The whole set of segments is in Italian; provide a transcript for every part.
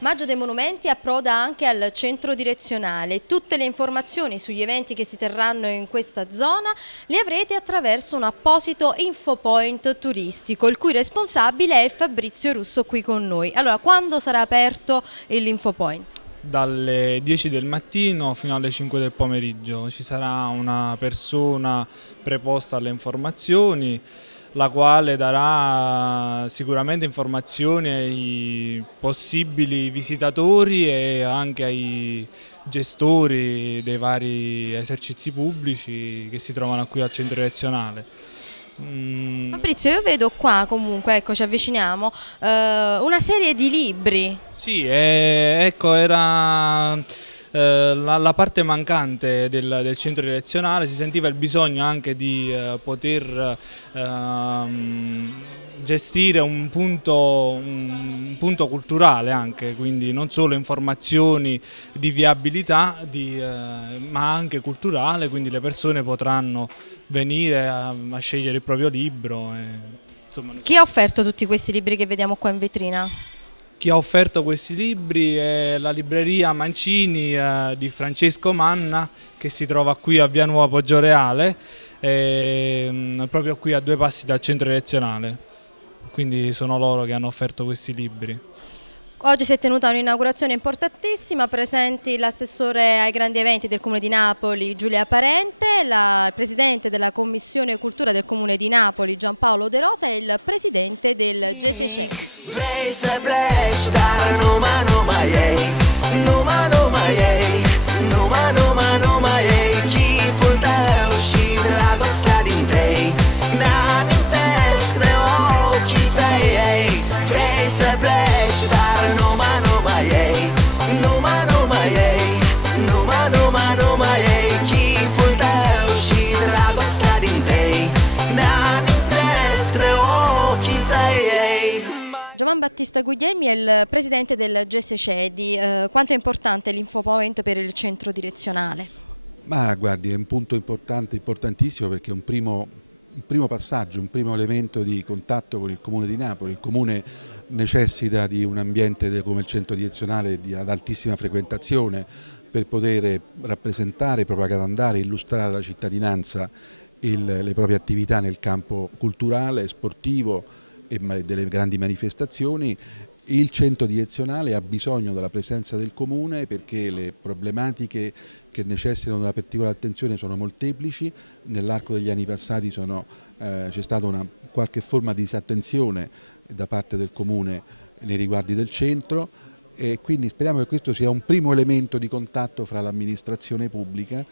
Maggio dei Monumenti approda anche al centro direzionale. Tutte le informazioni sugli eventi che si terranno in questa zona le avrete attraverso un apposito infopoint turistico, il cui responsabile è Fabrizio Russo qui con noi. Allora, quando sarà aperto l'infopoint? Dalle 10 del mattino fino alle 5 del pomeriggio ci sarà una persona preposta alle informazioni, la quale darà sicuramente informazioni ai possibili visitatori e anche ai gestori dei vari esercizi pubblici che si trovano qui al centro direzionale. Fabrizio, io vedo qua comunque, ecco, ci avviciniamo, una serie di libri. Sì, ecco, era la parte mancante del centro direzionale. Si sentiva il bisogno anche di poter gestire un punto culturale anche, quindi non solo informazioni di viabilità, ma anche culturale, quindi le persone potranno venire a scegliere il proprio libro. Insomma, Chi ha offerto tutti questi libri che vediamo qua in vetrina? chi ha offerto questi libri è la libreria Mancini di Francesco Manna, che si trova qui a Via Nuova Poggioreale, proprio qui a 2 passi dal centro direzionale. Quindi sono loro che hanno offerto questi libri. Oggi si è tenuta un'inaugurazione importantissima, presenti l'assessore ai grandi eventi del Comune di Napoli Giulia Parente, il presidente della Commissione Cultura del Comune di Napoli Giampaolo De Rosa e il presidente del Gese Cedi. Giovan Battista Guglielmi è il presidente del Gese Cedi. Quanto è importante l'infopoint per il centro direzionale? Ma guardi, è un punto importante, importantissimo, perché è un primo passaggio, un primo elemento di contatto con il Comune di Napoli. Il Comune necessita di un ambiente come il centro direzionale ad altissima frequentazione per poter rappresentare, propagandare, illustrare alla cittadinanza le proprie attività nel campo culturale, sportivo e delle grandi manifestazioni. Il centro direzionale ha bisogno della presenza del Comune perché le problematiche che necessitano della particolare attenzione sono molteplici. Nell'arco degli anni passati c'è stata qualche forma di disattenzione da parte del Comune nei riguardi del centro, e quindi speriamo che questo sia un primo elemento di contatto fra l'amministrazione pubblica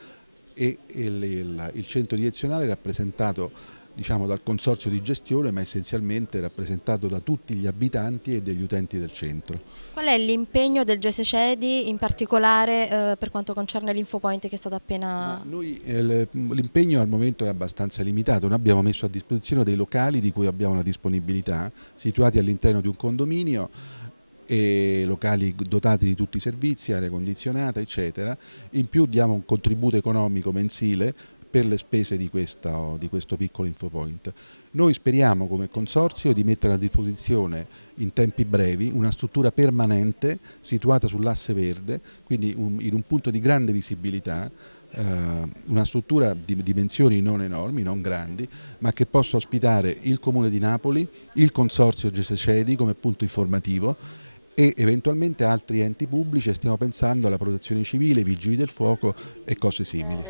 e il centro direzionale, rappresentato, diciamo, dal consorzio di gestione, ma essenzialmente rappresentato da tutti gli abitanti e degli utenti del centro. Qual è l'impegno del Gese Cedi, in particolare per quanto concerne l'infopoint che è stato appena... L'impegno al momento è abbastanza limitato. Noi abbiamo messo a disposizione dei locali di cui abbiamo la disponibilità, situati all'interno di un condominio, e locali dotati di tutti i servizi, aria condizionata, eccetera. In più diamo un contributo economico mensile per le spese di questo piccolo infopoint. Noi speriamo come consorzio di mettere a disposizione in tempi brevi una struttura permanente situata sull'asse verde, quindi in un punto di grande visibilità, una struttura di dimensioni non enormi, non grandi, ma che possa ospitare il Comune di Napoli, il consorzio Gese Cedi come punto informativo e eventualmente altri enti pubblici. Stiamo pensando alla protezione civile, vigili del fuoco e cose simili.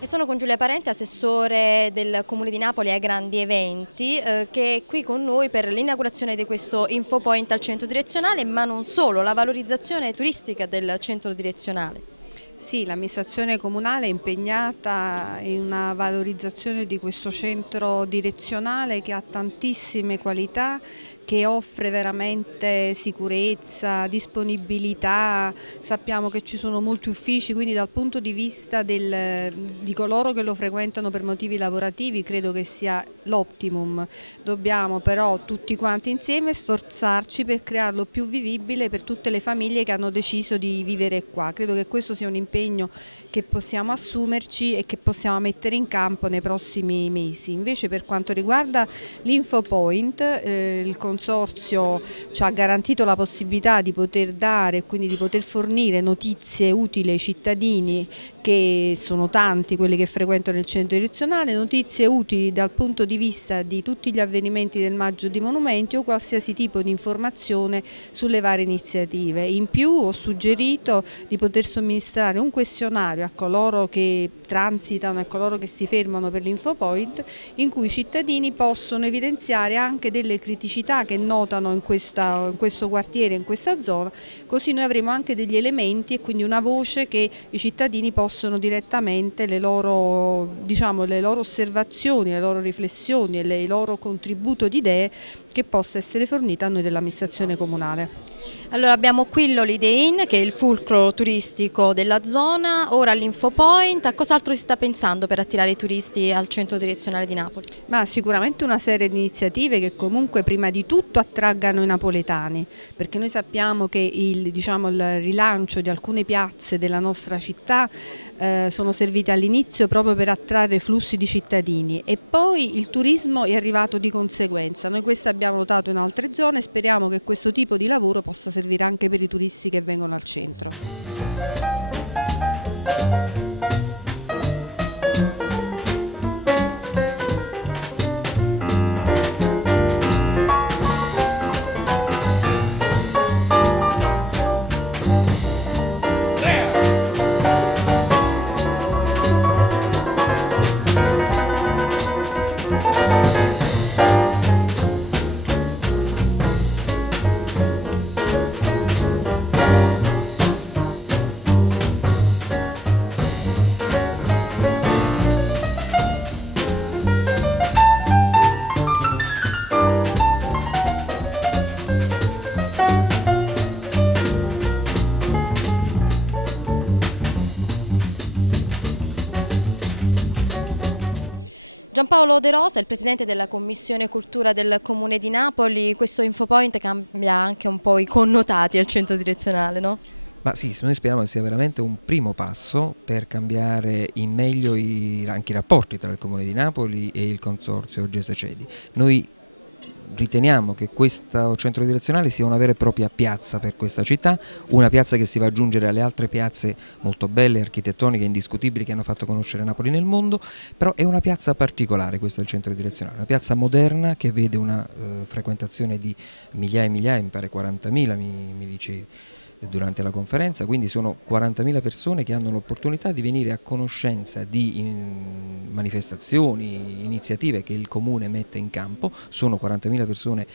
E sono con Giulia Parente, assessore del Comune di Napoli ai grandi eventi, che è qui con noi per l'inaugurazione di questo infopoint al centro direzionale, ma non solo, la valorizzazione turistica del centro direzionale. Sì, l'amministrazione comunale è impegnata in una valorizzazione di questo centro direzionale che ha tantissime qualità, che offre veramente sicurezza, disponibilità. Sappiamo che ci sono molti uffici, quindi dal punto di vista di coloro che lo frequentano per motivi lavorativi credo che sia l'optimum. Dobbiamo però tutti quanti insieme sforzarci per crearlo più vivibile per tutte le famiglie che hanno deciso di vivere qua. Credo che questo sia un impegno che possiamo assumerci e che possiamo mettere in campo nei prossimi mesi. Invece per quanto riguarda l'Infopoint, il Consorzio ci ha garantito la possibilità di poter dare e quindi di poter fornire notizie utili ai cittadini, che sono tanti quelli che frequentano il centro direzionale, notizie utili dal punto di vista di tutti gli avvenimenti del Maggio di Monumenti o qualsiasi tipo di informazione sulle varie iniziative. In più ho suggerito di poter somministrare un questionario a coloro che transitano e coloro che si fermano per l'Infopoint, in cui i cittadini possono evidenziare anche delle criticità che notano in questo quartiere, in questa zona, così noi avremo anche degli elementi e quindi una voce che i cittadini possono direttamente le loro osservazioni, le loro riflessioni e il loro contributo di idee che possa essere fornita a noi dell'amministrazione comunale. Allora abbiamo qui l'Holiday Inn che è il fulcro turistico della zona, ora l'Infopoint. A cos'altro si sta pensando per attirare i turisti al centro direzionale di Napoli? Ma sicuramente una serie di iniziative che comunque prima di tutto attraggano i napoletani, perché noi sappiamo che il rilancio di alcune piazze della nostra città sono servite all'inizio proprio per attrarre flussi di cittadini e poi il turismo è arrivato di conseguenza. Noi questo abbiamo notato in altre zone e speriamo che questo tipo di lavoro possa servire anche per i turisti che vengono al centro. Giampaolo De Rosa, il presidente della Commissione Cultura del Comune di Napoli. Questo Infopoint cambia anche un po' i connotati al centro direzionale, no? Ma sì, noi speriamo che sia veramente un primo passo per cambiare in meglio anche i rapporti tra il Comune di Napoli e il Consorzio Gesacedi. Noi riteniamo che questo centro direzionale sia una vera e propria piazza per questa città, una piazza che si va ad aggiungere alle altre piazze molto belle, architettoniche, indiscutibili che hanno fatto conoscere Napoli nel mondo, però è una piazza particolare, questo è il centro direzionale, una piazza moderna che vede una frequentazione di migliaia e migliaia, mi pare 40.000 mi dicevi durante la conferenza, quindi sono 40.000 persone che hanno l'opportunità di venire a conoscenza di manifestazioni, iniziative che il Comune mette in campo. Sono 40.000 persone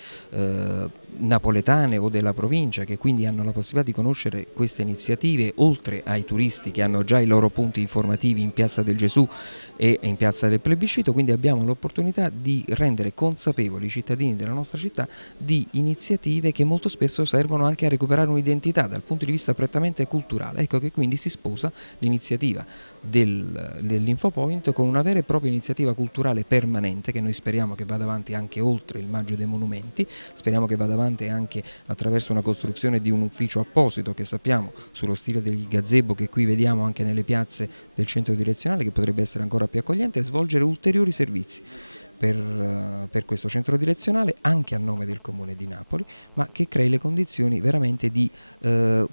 napoletane o della provincia che quindi hanno la possibilità di conoscere queste iniziative, oltre ai turisti che hanno già i loro punti informativi in Piazza del Gesù e in Piazza del Plebiscito, quindi abbiamo l'opportunità di rendere consapevoli i cittadini della nostra città di iniziative che molto spesso servono anche a recuperare un'identità dal punto di vista prettamente culturale. Ecco che quindi si sposa l'iniziativa dell'Infopoint con una vera e propria iniziativa culturale permanente che noi speriamo che vada avanti anche oltre il Maggio dei Monumenti, speriamo che vada avanti anche attraverso una costruzione di un ufficio apposito che sappiamo sullo stile degli gazebo che qui vediamo anche nelle piazze del centro direzionale, che potrebbe essere ancora più accogliente e svolgere ulteriori servizi per questo centro direzionale anche a nome del Comune di Napoli, ma che crei le condizioni veramente di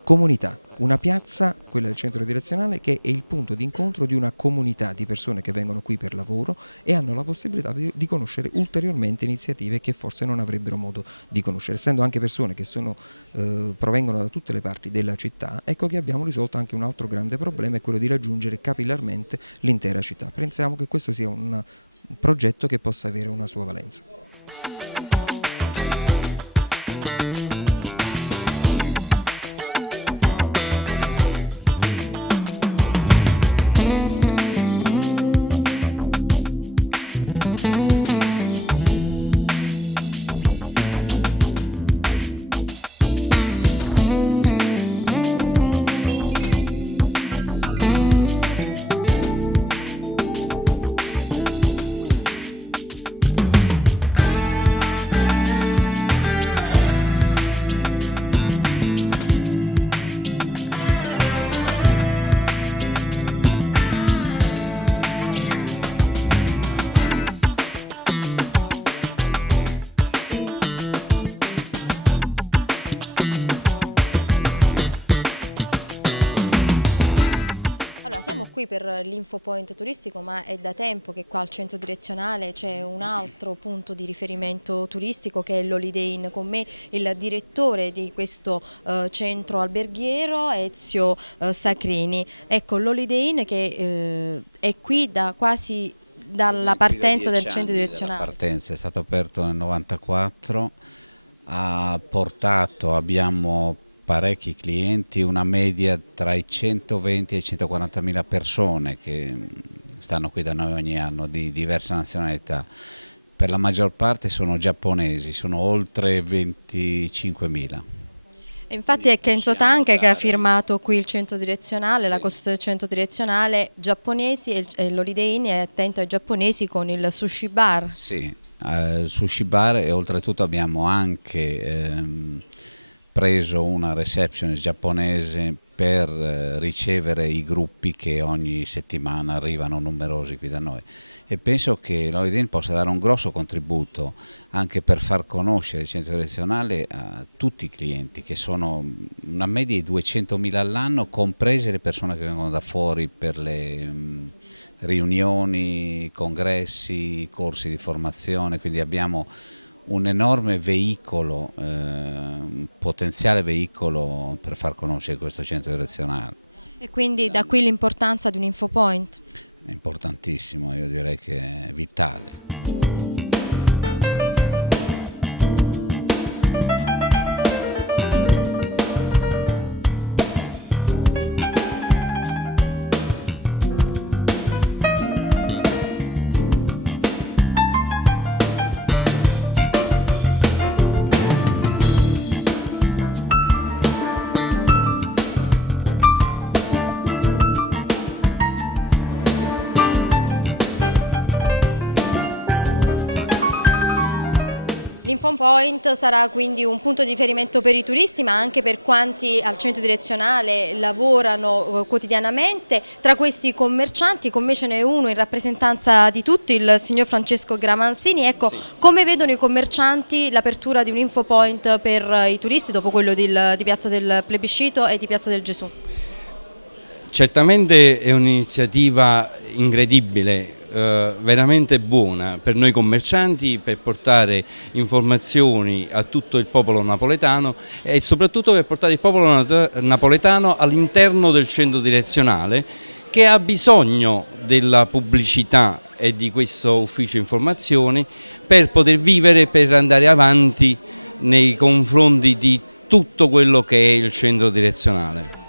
comunità, una piazza, quella del centro direzionale, che è il punto di incontro di una comunità di persone che vengono qui per lavoro e hanno la possibilità di conoscere ulteriormente iniziative che forse non avrebbero modo di conoscere, essendo anche persone che provengono da tutte le parti della città. Ecco che abbiamo risolto anche un altro grande problema, è quello di raggiungere capillarmente l'intera città. Pensiamo che questo sia un progetto che possa avere una sua valenza. qui per l'Infopoint turistico, ma è da tempo che qua al centro direzionale c'è un altro punto di riferimento turistico che è l'Holiday Inn. Con me il direttore di questo centro alberghiero, Ezio Sacrini. Ecco, l'Holiday Inn che è qui da quasi dalla partenza del centro direzionale. La partenza è stato aperto nel 94, abbiamo parecchi clienti, una media tra i 120 e i 140 mila persone che stanno qui da noi ogni anno di diversa nazionalità. Per la maggior parte sono giapponesi, sono oltre 25 mila. Infatti è Kenzo Tanke che ha firmato qui il centro direzionale, la costruzione del centro direzionale, giapponesi, e l'Holiday Inn è attento ai giapponesi con il sushi bar. Sì, sushi bar, e oltretutto abbiamo anche preso una receptionist giapponese per ricevere i gruppi che ogni settimana arrivano numerosi qui da noi, e penso che l'Holiday Inn possa dare un grosso contributo anche per far conoscere il centro direzionale a tutti i clienti, che sono una media di 200.000 all'anno, comprese le persone che vengono da fuori per le riunioni, congressi, corsi di formazione. Quindi abbiamo un enorme veicolo, un potenziale veicolo per far conoscere questo centro direzionale. E quindi da qui l'importanza di un Infopoint. È importantissimo, io direi che è vitale. L'Infopoint sarà quindi un punto di riferimento per i turisti, ma anche per quanti al centro direzionale lavorano quotidianamente. Tra questi commercianti, con me ce n'è uno in rappresentanza di tutti, il signor Francesco Gramanzini. Ecco, come vedono i commercianti l'apertura di un Infopoint per i turisti dopo quello di Piazza del Plebiscito e di Piazza del Gesù? Certamente è un'iniziativa incredibile, veramente buona per noi commercianti, per portare informazioni a tutto il popolo napoletano e soprattutto per portare il popolo napoletano all'interno del centro direzionale, che ha bisogno della pubblicità e di questo ufficio informazioni per poter vivere, per andare avanti nei confronti di tutto quello che è il centro direzionale.